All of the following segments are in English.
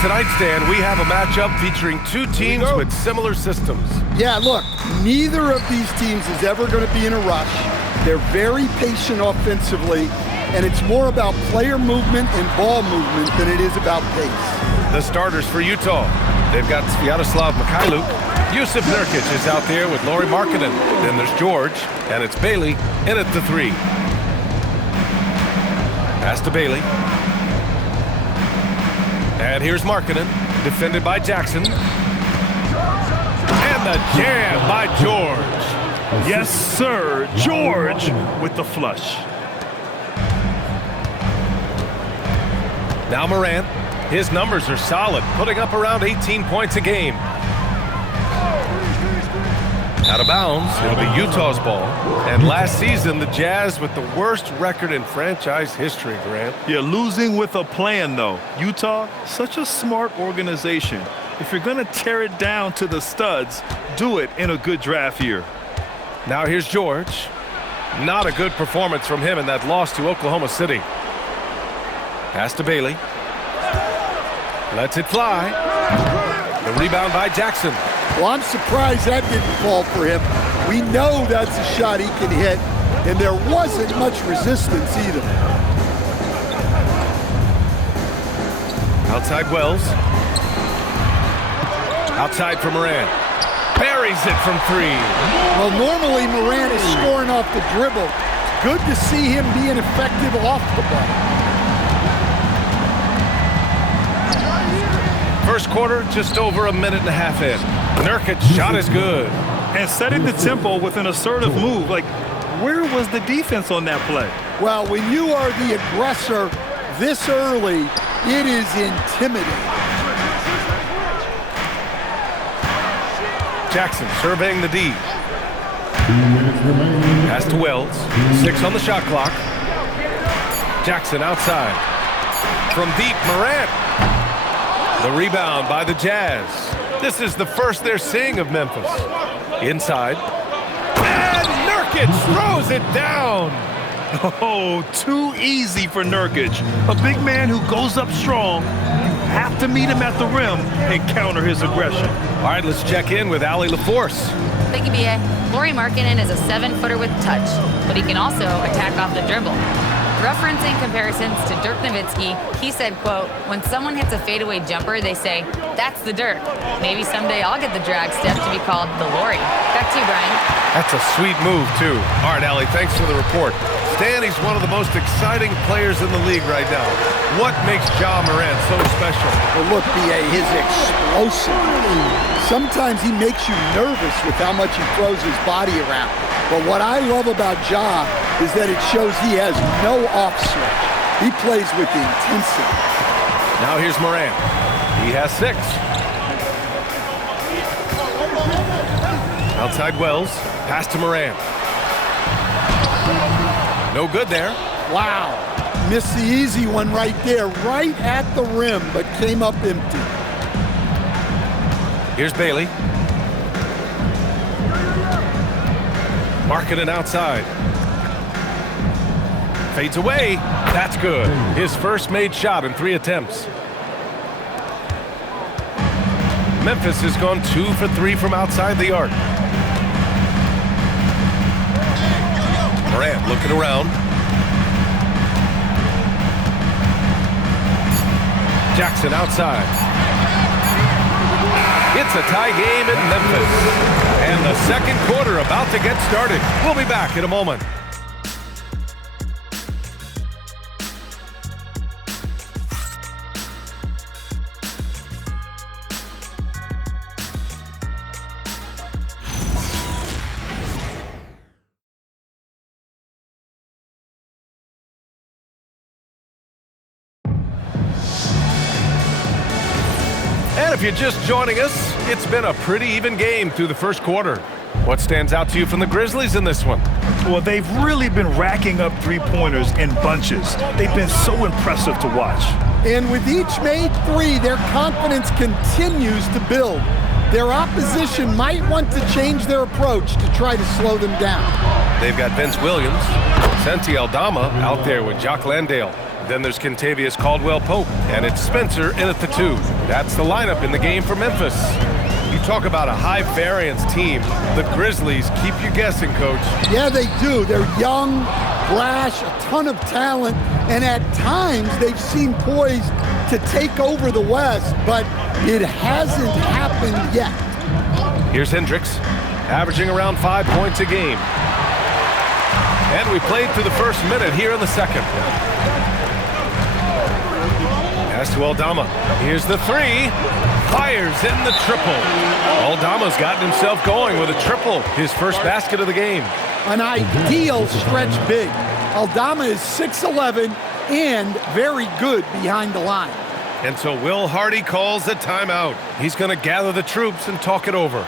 tonight, Stan, we have a matchup featuring two teams with similar systems. Yeah, look, neither of these teams is ever going to be in a rush. They're very patient offensively, and it's more about player movement and ball movement than it is about pace. The starters for Utah. They've got Sviatoslav Mikhailuk. Jusuf Nurkic is out there with Lauri Markkanen. Then there's George, and it's Bailey in at the 3. Pass to Bailey. And here's Markkanen, defended by Jackson. And the jam by George. Yes, sir. George with the flush. Now Morant. His numbers are solid, putting up around 18 points a game. Out of bounds, it'll be Utah's ball. And last season, the Jazz with the worst record in franchise history, Grant. Yeah, losing with a plan, though. Utah, such a smart organization. If you're going to tear it down to the studs, do it in a good draft year. Now here's George. Not a good performance from him in that loss to Oklahoma City. Pass to Bailey. Lets it fly. The rebound by Jackson. Well, I'm surprised that didn't fall for him. We know that's a shot he can hit, and there wasn't much resistance either. Outside Wells. Outside for Morant. Buries it from 3. Well, normally Morant is scoring off the dribble. Good to see him being effective off the ball. First quarter, just over a minute and a half in. Nurkic's shot is good. And setting the tempo with an assertive move. Like, where was the defense on that play? Well, when you are the aggressor this early, it is intimidating. Jackson surveying the D. Pass to Wells. 6 on the shot clock. Jackson outside. From deep, Morant. The rebound by the Jazz. This is the first they're seeing of Memphis. Inside. And Nurkic throws it down. Oh, too easy for Nurkic. A big man who goes up strong. You have to meet him at the rim and counter his aggression. All right, let's check in with Allie LaForce. Thank you, B.A. Lauri Markkanen is a 7-footer with touch, but he can also attack off the dribble. Referencing comparisons to Dirk Nowitzki, he said, quote, when someone hits a fadeaway jumper, they say, that's the Dirk. Maybe someday I'll get the drag step to be called the Lauri. Back to you, Brian. That's a sweet move, too. All right, Allie, thanks for the report. Stan, he's one of the most exciting players in the league right now. What makes Ja Morant so special? Well, look, B.A., his explosiveness. Sometimes he makes you nervous with how much he throws his body around. But what I love about Ja is that it shows he has no off switch. He plays with intensity. Now here's Morant. He has 6. Outside Wells. Pass to Morant. No good there. Wow. Missed the easy one right there, right at the rim, but came up empty. Here's Bailey. Markkanen outside. Fades away. That's good. His first made shot in 3 attempts. Memphis has gone 2 for 3 from outside the arc. Morant looking around. Jackson outside. It's a tie game in Memphis. And the second quarter about to get started. We'll be back in a moment. And if you're just joining us, it's been a pretty even game through the first quarter. What stands out to you from the Grizzlies in this one? Well, they've really been racking up three-pointers in bunches. They've been so impressive to watch. And with each made 3, their confidence continues to build. Their opposition might want to change their approach to try to slow them down. They've got Vince Williams, Santi Aldama out there with Jock Landale. Then there's Kentavious Caldwell-Pope, and it's Spencer in at the 2. That's the lineup in the game for Memphis. You talk about a high-variance team. The Grizzlies keep you guessing, Coach. Yeah, they do. They're young, brash, a ton of talent, and at times they've seemed poised to take over the West, but it hasn't happened yet. Here's Hendricks, averaging around 5 points a game. And we played through the first minute here in the second. Pass to Aldama. Here's the 3. Fires in the triple. Aldama's gotten himself going with a triple, his first basket of the game. An ideal stretch big. Aldama is 6'11" and very good behind the line. And so Will Hardy calls the timeout. He's going to gather the troops and talk it over.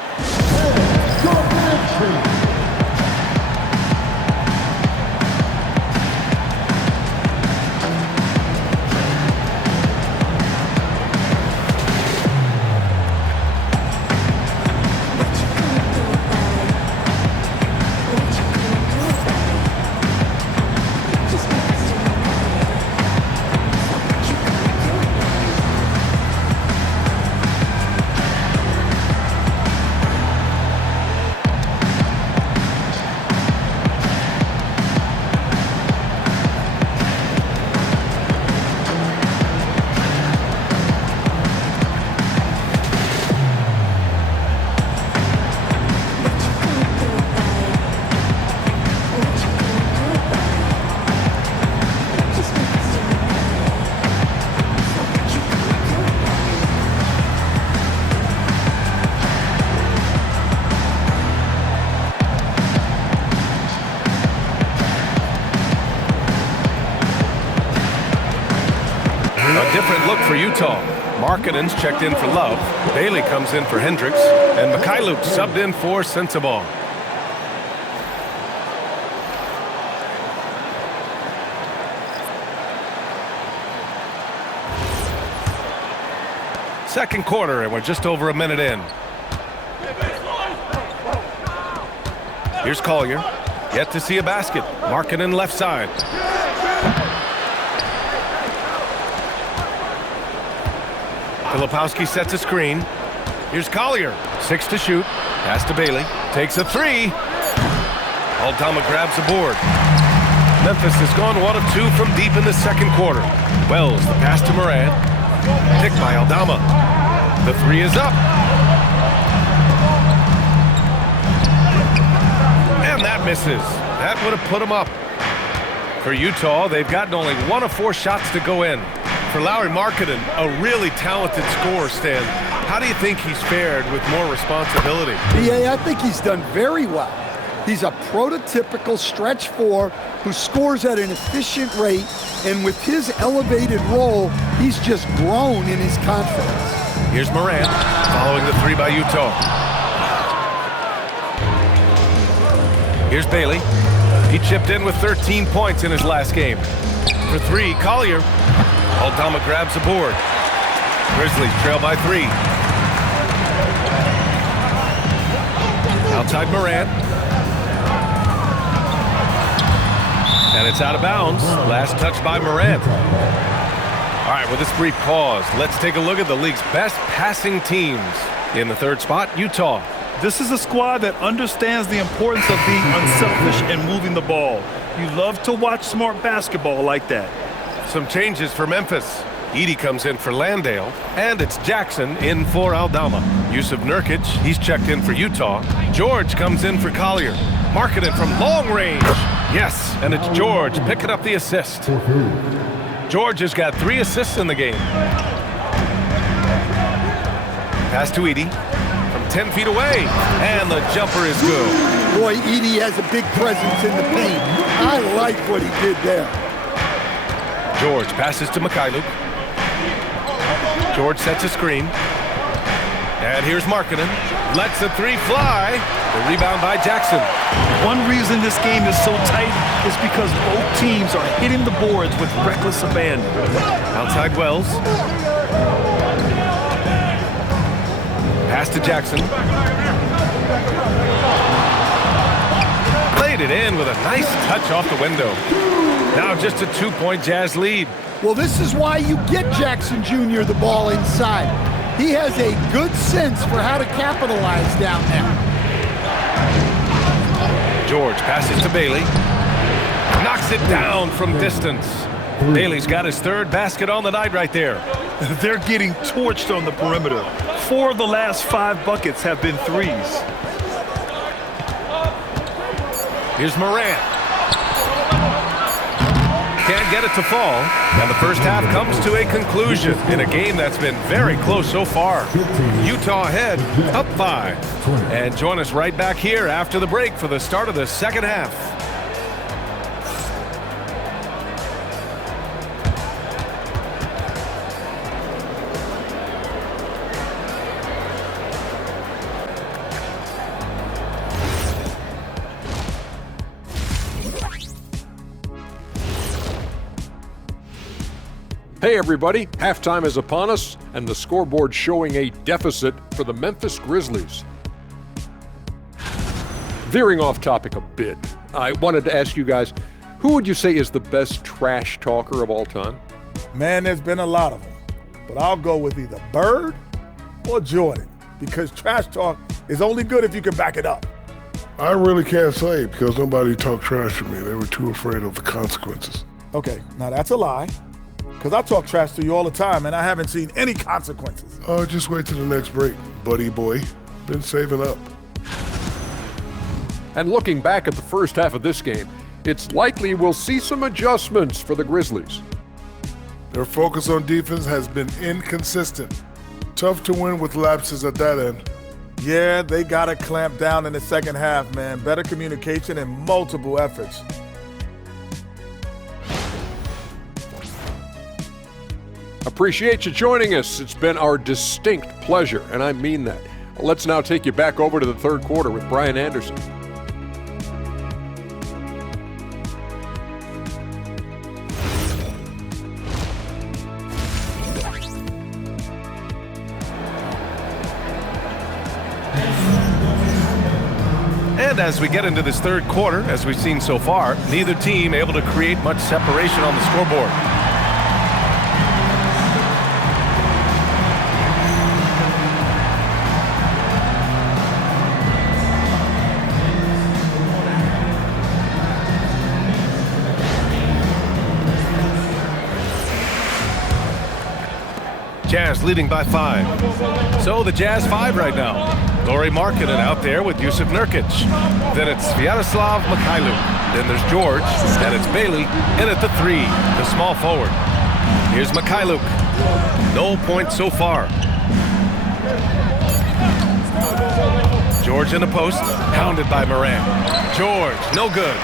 A different look for Utah. Markkanen's checked in for Love. Bailey comes in for Hendricks. And Mikhailuk subbed in for Sensabaugh. Second quarter, and we're just over a minute in. Here's Collier. Yet to see a basket. Markkanen left side. Filipowski sets a screen. Here's Collier. 6 to shoot. Pass to Bailey. Takes a 3. Aldama grabs the board. Memphis has gone 1 of 2 from deep in the second quarter. Wells, the pass to Moran. Picked by Aldama. The 3 is up. And that misses. That would have put him up. For Utah, they've gotten only 1 of 4 shots to go in. For Lauri Markkanen, a really talented scorer, Stan. How do you think he's fared with more responsibility? Yeah, I think he's done very well. He's a prototypical stretch 4 who scores at an efficient rate, and with his elevated role, he's just grown in his confidence. Here's Moran, following the 3 by Utah. Here's Bailey. He chipped in with 13 points in his last game. For 3, Collier. Aldama grabs the board. Grizzlies trail by 3. Outside Moran. And it's out of bounds. Last touch by Moran. All right, with this brief pause, let's take a look at the league's best passing teams. In the third spot, Utah. This is a squad that understands the importance of being unselfish and moving the ball. You love to watch smart basketball like that. Some changes for Memphis. Edey comes in for Landale, and it's Jackson in for Aldama. Yusuf Nurkic, he's checked in for Utah. George comes in for Collier. Markkanen from long range. Yes, and it's George picking up the assist. George has got 3 assists in the game. Pass to Edey from 10 feet away, and the jumper is good. Boy, Edey has a big presence in the paint. I like what he did there. George passes to Mikhailuk. George sets a screen. And here's Markkanen. Lets the 3 fly. The rebound by Jackson. One reason this game is so tight is because both teams are hitting the boards with reckless abandon. Outside Wells. Pass to Jackson. Played it in with a nice touch off the window. Now just a 2-point Jazz lead. Well, this is why you get Jackson Jr. the ball inside. He has a good sense for how to capitalize down there. George passes to Bailey. Knocks it down from distance. Bailey's got his third basket on the night right there. They're getting torched on the perimeter. 4 of the last 5 buckets have been threes. Here's Morant. Can't get it to fall. And the first half comes to a conclusion in a game that's been very close so far. Utah ahead, up 5. And join us right back here after the break for the start of the second half. Hey everybody, halftime is upon us and the scoreboard showing a deficit for the Memphis Grizzlies. Veering off topic a bit, I wanted to ask you guys, who would you say is the best trash talker of all time? Man, there's been a lot of them, but I'll go with either Bird or Jordan, because trash talk is only good if you can back it up. I really can't say because nobody talked trash to me. They were too afraid of the consequences. Okay, now that's a lie, because I talk trash to you all the time, and I haven't seen any consequences. Oh, just wait till the next break, buddy boy. Been saving up. And looking back at the first half of this game, it's likely we'll see some adjustments for the Grizzlies. Their focus on defense has been inconsistent. Tough to win with lapses at that end. Yeah, they got to clamp down in the second half, man. Better communication and multiple efforts. Appreciate you joining us. It's been our distinct pleasure, and I mean that. Let's now take you back over to the third quarter with Brian Anderson. And as we get into this third quarter, as we've seen so far, neither team able to create much separation on the scoreboard. Jazz leading by 5. So the Jazz 5 right now. Lauri Markkanen out there with Jusuf Nurkic. Then it's Sviatoslav Mikhailuk. Then there's George, and it's Bailey in at the 3, the small forward. Here's Mikhailuk. No points so far. George in the post, hounded by Morant. George, no good.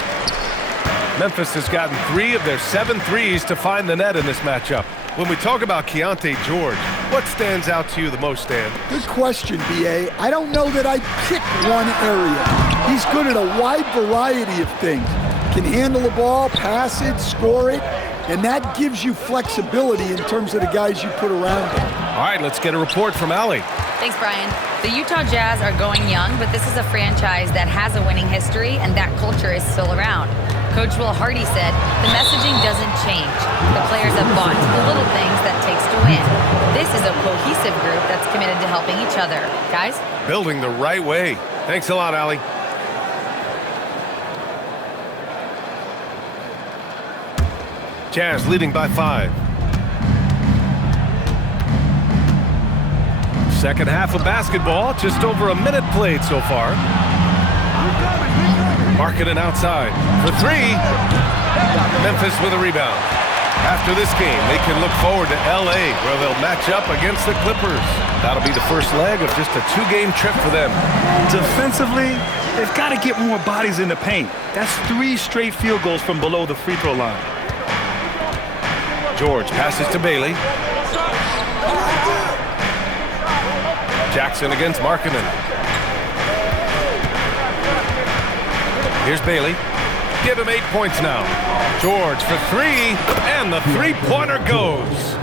Memphis has gotten 3 of their 7 threes to find the net in this matchup. When we talk about Keyonte George, what stands out to you the most, Stan? Good question, B.A. I don't know that I'd pick one area. He's good at a wide variety of things. Can handle the ball, pass it, score it, and that gives you flexibility in terms of the guys you put around him. All right, let's get a report from Allie. Thanks, Brian. The Utah Jazz are going young, but this is a franchise that has a winning history, and that culture is still around. Coach Will Hardy said, the messaging doesn't change. The players have bought into the little things that takes to win. This is a cohesive group that's committed to helping each other. Guys? Building the right way. Thanks a lot, Allie. Jazz leading by 5. Second half of basketball, just over a minute played so far. Markkanen outside for 3. Memphis with a rebound. After this game, they can look forward to L.A., where they'll match up against the Clippers. That'll be the first leg of just a 2-game trip for them. Defensively, they've got to get more bodies in the paint. That's 3 straight field goals from below the free throw line. George passes to Bailey. Jackson against Markkanen. Here's Bailey. Give him 8 points now. George for 3, and the three-pointer goes.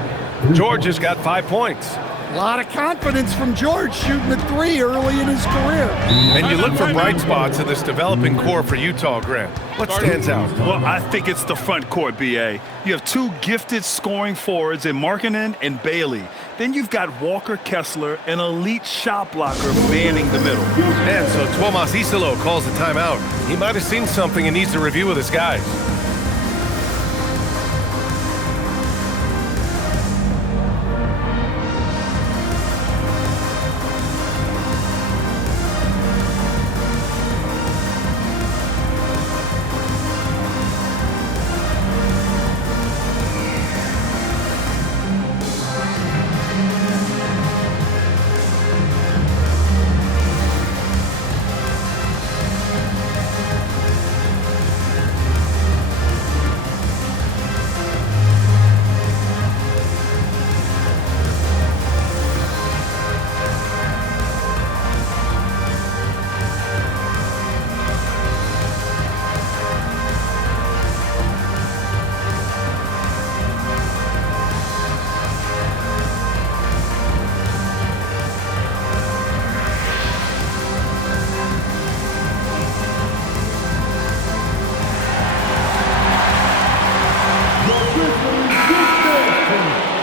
George has got 5 points. A lot of confidence from George shooting the three early in his career. And you look for bright spots in this developing core for Utah, Grant. What stands out? Well, I think it's the front court, B.A. You have two gifted scoring forwards in Markkanen and Bailey. Then you've got Walker Kessler, an elite shot blocker, manning the middle. And so Tuomas Isalo calls a timeout. He might have seen something and needs to review with his guys.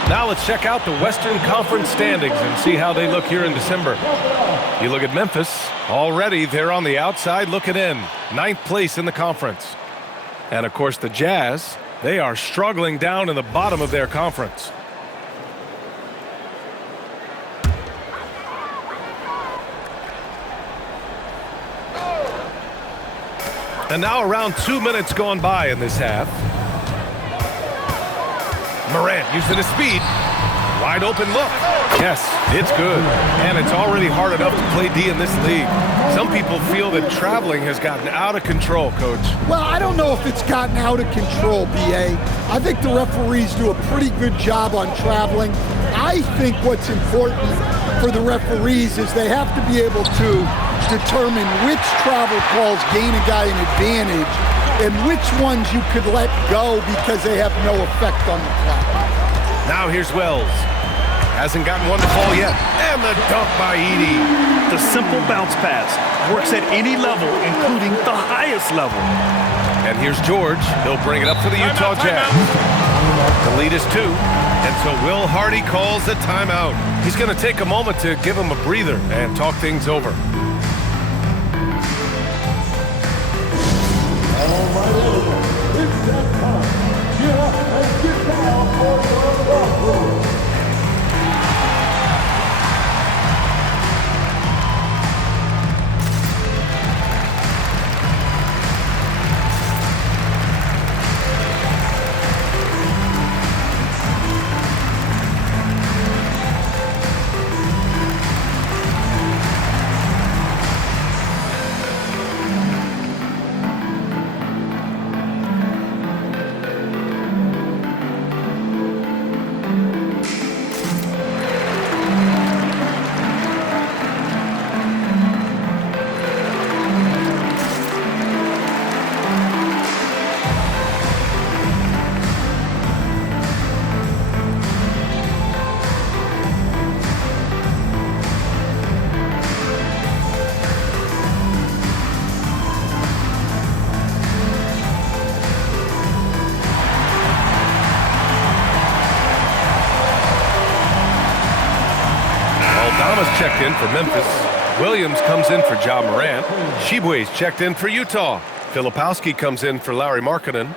Now let's check out the Western Conference standings and see how they look here in December. You look at Memphis, already they're on the outside looking in, 9th place in the conference. And of course the Jazz, they are struggling down in the bottom of their conference. And now around 2 minutes gone by in this half. Morant using his speed. Wide open look. Yes, it's good. And it's already hard enough to play D in this league. Some people feel that traveling has gotten out of control, Coach. Well, I don't know if it's gotten out of control, B.A. I think the referees do a pretty good job on traveling. I think what's important for the referees is they have to be able to determine which travel calls gain a guy an advantage and which ones you could let go because they have no effect on the clock. Now here's Wells. Hasn't gotten one to fall yet. And the dunk by Edey. The simple bounce pass works at any level, including the highest level. And here's George. He'll bring it up for the Utah Jazz. The lead is 2. And so Will Hardy calls a timeout. He's going to take a moment to give him a breather and talk things over. Checked in for Memphis. Williams comes in for Ja Morant. Tshiebwe's checked in for Utah. Filipowski comes in for Lauri Markkanen.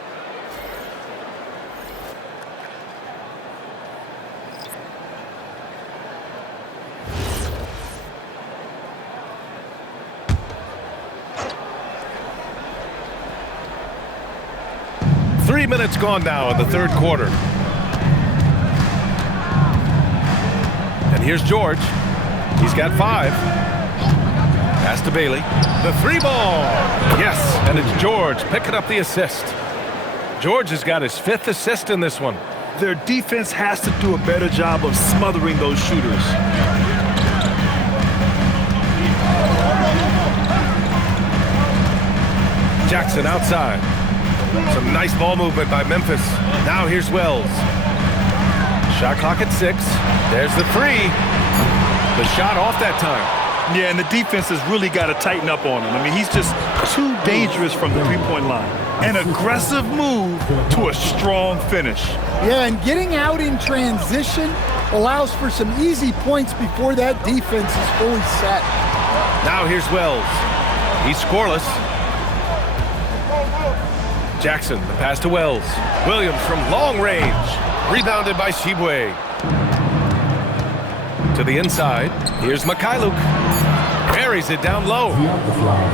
Three minutes gone now in the third quarter. And here's George. He's got 5. Pass to Bailey. The 3 ball. Yes, and it's George picking up the assist. George has got his 5th assist in this one. Their defense has to do a better job of smothering those shooters. Jackson outside. Some nice ball movement by Memphis. Now here's Wells. Shot clock at 6. There's the 3. The shot off that time. Yeah, and the defense has really got to tighten up on him. I mean, he's just too dangerous from the three-point line. An aggressive move to a strong finish. Yeah, and getting out in transition allows for some easy points before that defense is fully set. Now here's Wells. He's scoreless. Jackson, the pass to Wells. Williams from long range. Rebounded by Shibwe. To the inside. Here's Mikhailuk. Buries it down low.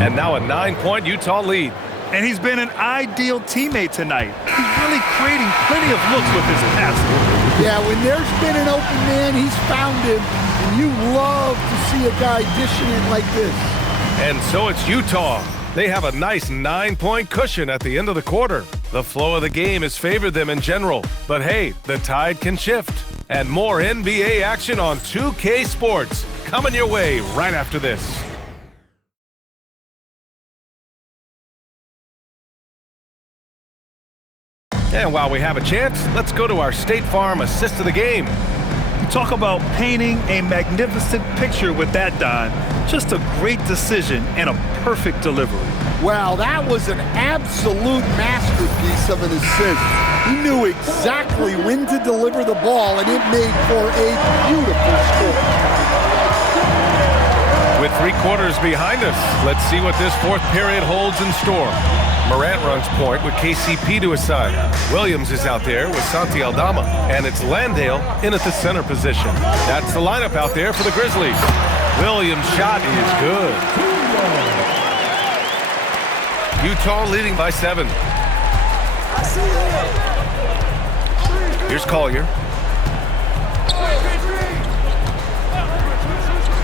And now a 9-point Utah lead. And he's been an ideal teammate tonight. He's really creating plenty of looks with his passing. Yeah, when there's been an open man, he's found him. And you love to see a guy dishing it like this. And so it's Utah. They have a nice 9-point cushion at the end of the quarter. The flow of the game has favored them in general. But hey, the tide can shift. And more NBA action on 2K Sports coming your way right after this. And while we have a chance, let's go to our State Farm assist of the game. Talk about painting a magnificent picture with that, Don. Just a great decision and a perfect delivery. Wow, that was an absolute masterpiece of an assist. He knew exactly when to deliver the ball, and it made for a beautiful score. With 3 quarters behind us, let's see what this fourth period holds in store. Morant runs point with KCP to his side. Williams is out there with Santi Aldama. And it's Landale in at the center position. That's the lineup out there for the Grizzlies. Williams' shot is good. Utah leading by 7. Here's Collier.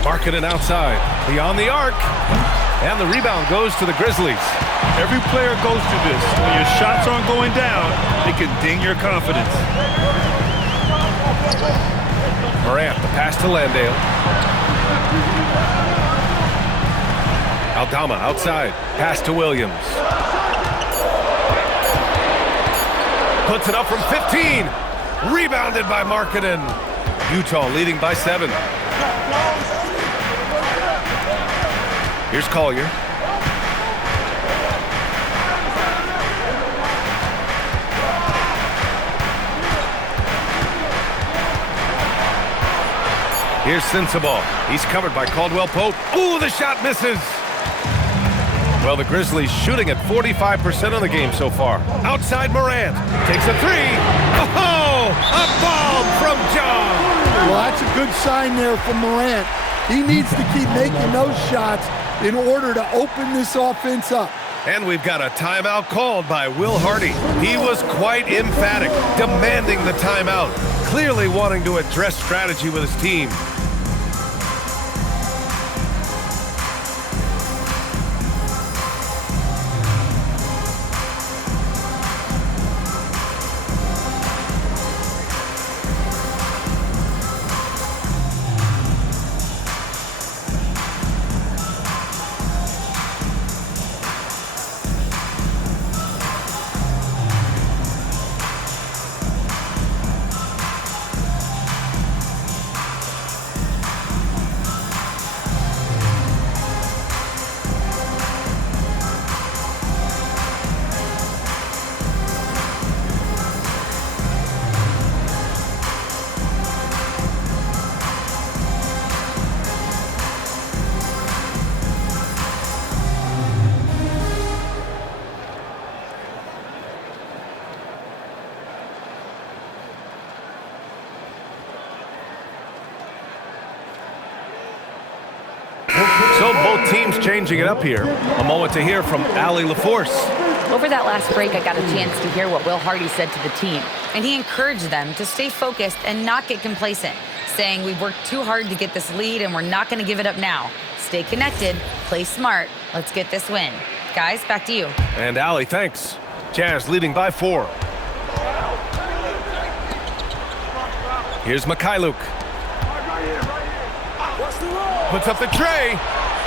Markkanen outside. Beyond the arc. And the rebound goes to the Grizzlies. Every player goes through this. When your shots aren't going down, it can ding your confidence. Morant, the pass to Landale. Aldama outside. Pass to Williams. Puts it up from 15. Rebounded by Markkanen. Utah leading by 7. Here's Collier. Here's Sensabaugh. He's covered by Caldwell Pope. Ooh, the shot misses. Well, the Grizzlies shooting at 45% of the game so far. Outside Morant. Takes a 3. Oh, a bomb from John. Well, that's a good sign there from Morant. He needs to keep making those shots in order to open this offense up. And we've got a timeout called by Will Hardy. He was quite emphatic, demanding the timeout, clearly wanting to address strategy with his team. So both teams changing it up here. A moment to hear from Allie LaForce. Over that last break, I got a chance to hear what Will Hardy said to the team. And he encouraged them to stay focused and not get complacent, saying we've worked too hard to get this lead and we're not going to give it up now. Stay connected, play smart, let's get this win. Guys, back to you. And Allie, thanks. Jazz leading by 4. Here's Mikhailuk. Puts up the tray.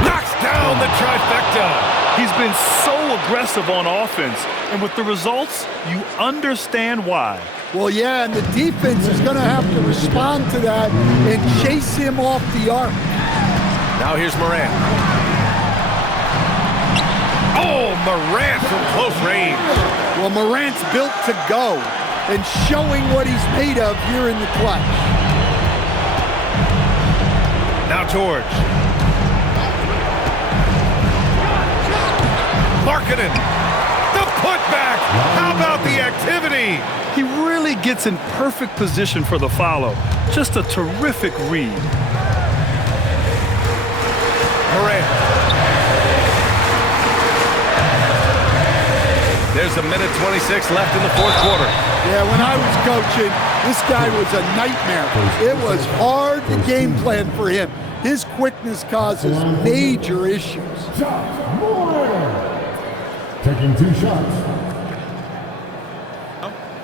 Knocks down the trifecta. He's been so aggressive on offense, and with the results, you understand why. Well, yeah, and the defense is going to have to respond to that and chase him off the arc. Now here's Morant. Oh, Morant from close range. Well, Morant's built to go and showing what he's made of here in the clutch. Now George. Markkanen. The putback. How about the activity? He really gets in perfect position for the follow. Just a terrific read. Morant. There's a minute 26 left in the fourth quarter. Yeah, when I was coaching, this guy was a nightmare. It was hard to game plan for him. His quickness causes major issues. Taking 2 shots.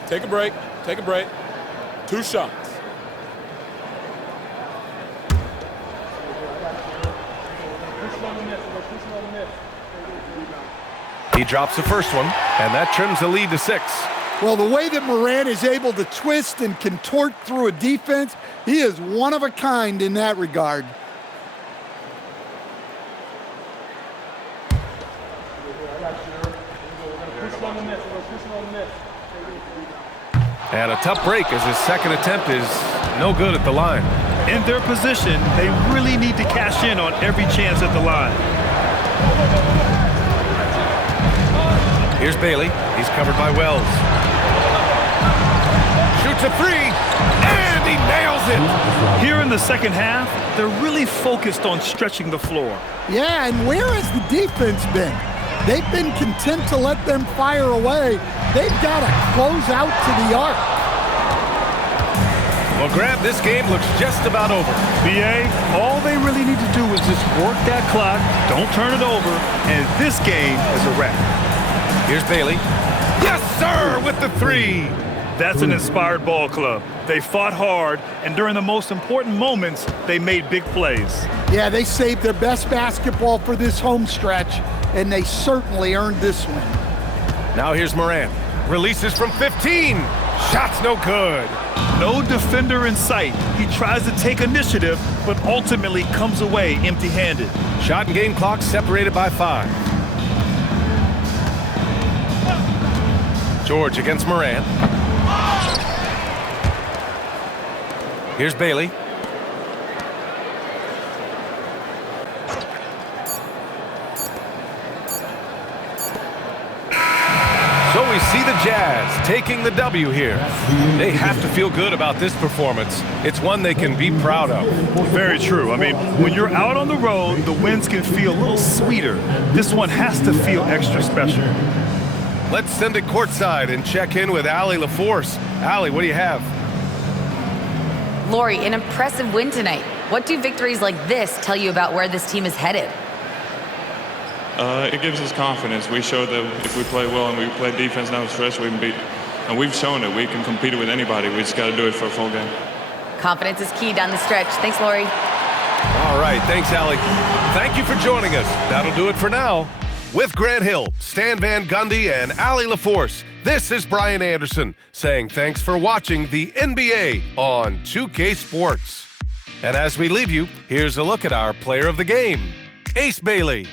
Take a break. Take a break. 2 shots. He drops the first one, and that trims the lead to 6. Well, the way that Morant is able to twist and contort through a defense, he is one of a kind in that regard. And a tough break as his second attempt is no good at the line. In their position, they really need to cash in on every chance at the line. Here's Bailey. He's covered by Wells. Shoots a 3, and he nails it. Here in the second half, they're really focused on stretching the floor. Yeah, and where has the defense been? They've been content to let them fire away. They've got to close out to the arc. Well, Grant, this game looks just about over. BA, all they really need to do is just work that clock, don't turn it over, and this game is a wrap. Here's Bailey. Yes, sir, with the 3. That's an inspired ball club. They fought hard, and during the most important moments, they made big plays. Yeah, they saved their best basketball for this home stretch, and they certainly earned this win. Now here's Morant. Releases from 15. Shot's no good. No defender in sight. He tries to take initiative, but ultimately comes away empty-handed. Shot and game clock separated by 5. George against Morant. Here's Bailey. So we see the Jazz taking the W here. They have to feel good about this performance. It's one they can be proud of. Very true. I mean, when you're out on the road, the wins can feel a little sweeter. This one has to feel extra special. Let's send it courtside and check in with Allie LaForce. Allie, what do you have? Lori, an impressive win tonight. What do victories like this tell you about where this team is headed? It gives us confidence. We showed that if we play well and we play defense down the stretch, we can beat. And we've shown it. We can compete with anybody. We just got to do it for a full game. Confidence is key down the stretch. Thanks, Lori. All right, thanks, Allie. Thank you for joining us. That'll do it for now. With Grant Hill, Stan Van Gundy, and Allie LaForce, this is Brian Anderson saying thanks for watching the NBA on 2K Sports. And as we leave you, here's a look at our player of the game, Ace Bailey.